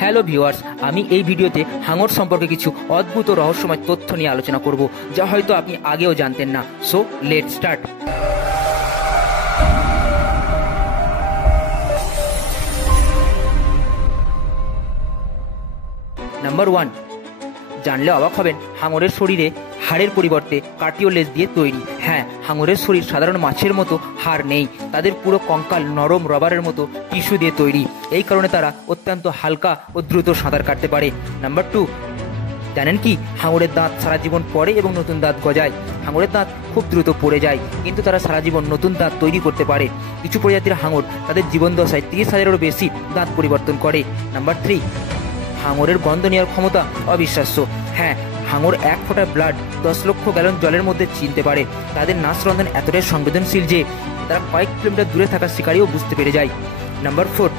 Hello viewers, আমি এই ভিডিওতে হাঙর সম্পর্কে কিছু অদ্ভুত ও রহস্যময় তথ্য নিয়ে আলোচনা করব, যা হয়তো আপনি আগেও জানতেন না। So let's start. নাম্বার 1, জানলে অবাক হবেন, হাঙরের শরীরে হাড়ের পরিবর্তে কার্টিওলেজ দিয়ে তৈরি। হ্যাঁ, হাঙরের শরীর সাধারণ মাছের মতো হাড় নেই, তাদের পুরো কঙ্কাল নরম রবারের মতো টিস্যু দিয়ে তৈরি। এই কারণে তারা অত্যন্ত হালকা ও দ্রুত সাঁতার কাটতে পারে। নাম্বার 2, জানেন কি হাঙরের দাঁত সারা জীবন পড়ে এবং নতুন দাঁত গজায়। হাঙরের দাঁত খুব দ্রুত পড়ে যায়, কিন্তু তারা সারা জীবন নতুন দাঁত তৈরি করতে পারে। কিছু প্রজাতির হাঙর তাদের জীবন দশায় 30,000-এরও বেশি দাঁত পরিবর্তন করে। নাম্বার 3, হাঙরের গন্ধ নেওয়ার ক্ষমতা অবিশ্বাস্য। হ্যাঁ, হাঙর 1 ফোঁটা ব্লাড 10 লক্ষ গ্যালন জলের মধ্যে চিনতে পারে। তাদের নাসরন্ধন এতটাই সংবেদনশীল যে তারা কয়েক কিলোমিটার দূরে থাকা শিকারিও বুঝতে পেরে যায়। নাম্বার 4,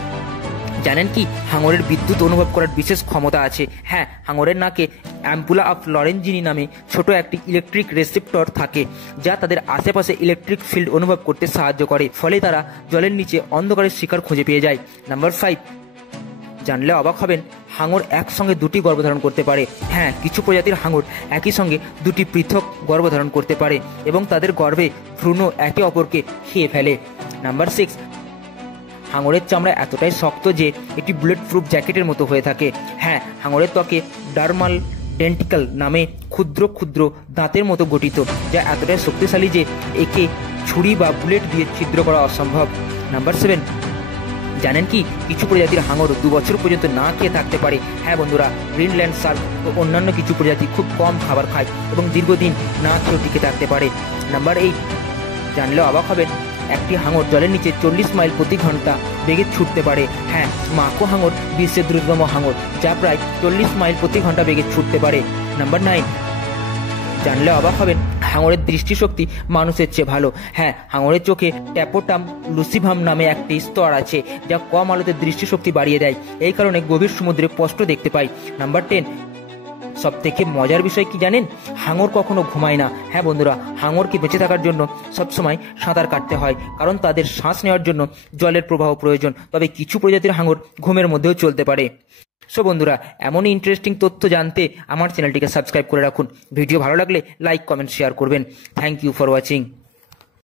জানেন কি হাঙরের বিদ্যুৎ অনুভব করার বিশেষ ক্ষমতা আছে। হ্যাঁ, হাঙরের নাকে অ্যাম্পুলা অফ লরেঞ্জিনি নামে ছোট একটি ইলেকট্রিক রেসেপ্টর থাকে, যা তাদের আশেপাশে ইলেকট্রিক ফিল্ড অনুভব করতে সাহায্য করে। ফলে তারা জলের নিচে অন্ধকারের শিকার খুঁজে পেয়ে যায়। নাম্বার 5, জানলে অবাক হবেন, হাঙর একসঙ্গে 2টি গর্ভধারণ করতে পারে। হ্যাঁ, কিছু প্রজাতির হাঙর একই সঙ্গে 2টি পৃথক গর্ভধারণ করতে পারে এবং তাদের গর্ভে ভ্রূণ একে অপরকে খেয়ে ফেলে। নাম্বার 6, হাঙরের চামড়া এতটাই শক্ত যে এটি বুলেট প্রুফ জ্যাকেটের মতো হয়ে থাকে। হ্যাঁ, হাঙরের ত্বকে ডার্মাল ডেন্টিকল নামে ক্ষুদ্র ক্ষুদ্র দাঁতের মতো গঠিত, যা এতটাই শক্তিশালী যে একে ছুরি বা বুলেট দিয়ে ছিদ্র করা অসম্ভব। নাম্বার 7, জানেন কি কিছু প্রজাতির হাঙর 2 বছর পর্যন্ত না খেয়ে থাকতে পারে। হ্যাঁ বন্ধুরা, গ্রিনল্যান্ড শার্ক ও অন্যান্য কিছু প্রজাতি খুব কম খাবার খায় এবং দীর্ঘদিন না খেয়েও টিকে থাকতে পারে। নাম্বার 8, জানলে অবাক হবেন, একটি হাঙর জলের নিচে 40 মাইল প্রতি ঘন্টা বেগে ছুটতে পারে। হ্যাঁ, মাকো হাঙর বিশ্বের দ্রুততম হাঙর, যা প্রায় 40 মাইল প্রতি ঘন্টা বেগে ছুটতে পারে। নাম্বার 9, জানলে অবাক হবেন, হাঙরের দৃষ্টিশক্তি মানুষের চেয়ে ভালো। হ্যাঁ, হাঙরের চোখে ট্যাপোটাম লুসিভাম নামে একটি স্তর আছে, যা কম আলোতে দৃষ্টিশক্তি বাড়িয়ে দেয়। এই কারণে গভীর সমুদ্রে স্পষ্ট দেখতে পায়। নাম্বার 10, সব থেকে মজার বিষয় কি জানেন, হাঙর কখনো ঘুমায় না। হ্যাঁ বন্ধুরা, হাঙরকে বেঁচে থাকার জন্য সবসময় সাঁতার কাটতে হয়, কারণ তাদের শ্বাস নেওয়ার জন্য জলের প্রবাহ প্রয়োজন। তবে কিছু প্রজাতির হাঙর ঘুমের মধ্যেও চলতে পারে। সো বন্ধুরা, এমনই ইন্টারেস্টিং তথ্য জানতে আমার চ্যানেলটিকে সাবস্ক্রাইব করে রাখুন। ভিডিও ভালো লাগলে লাইক, কমেন্ট, শেয়ার করবেন। Thank you for watching.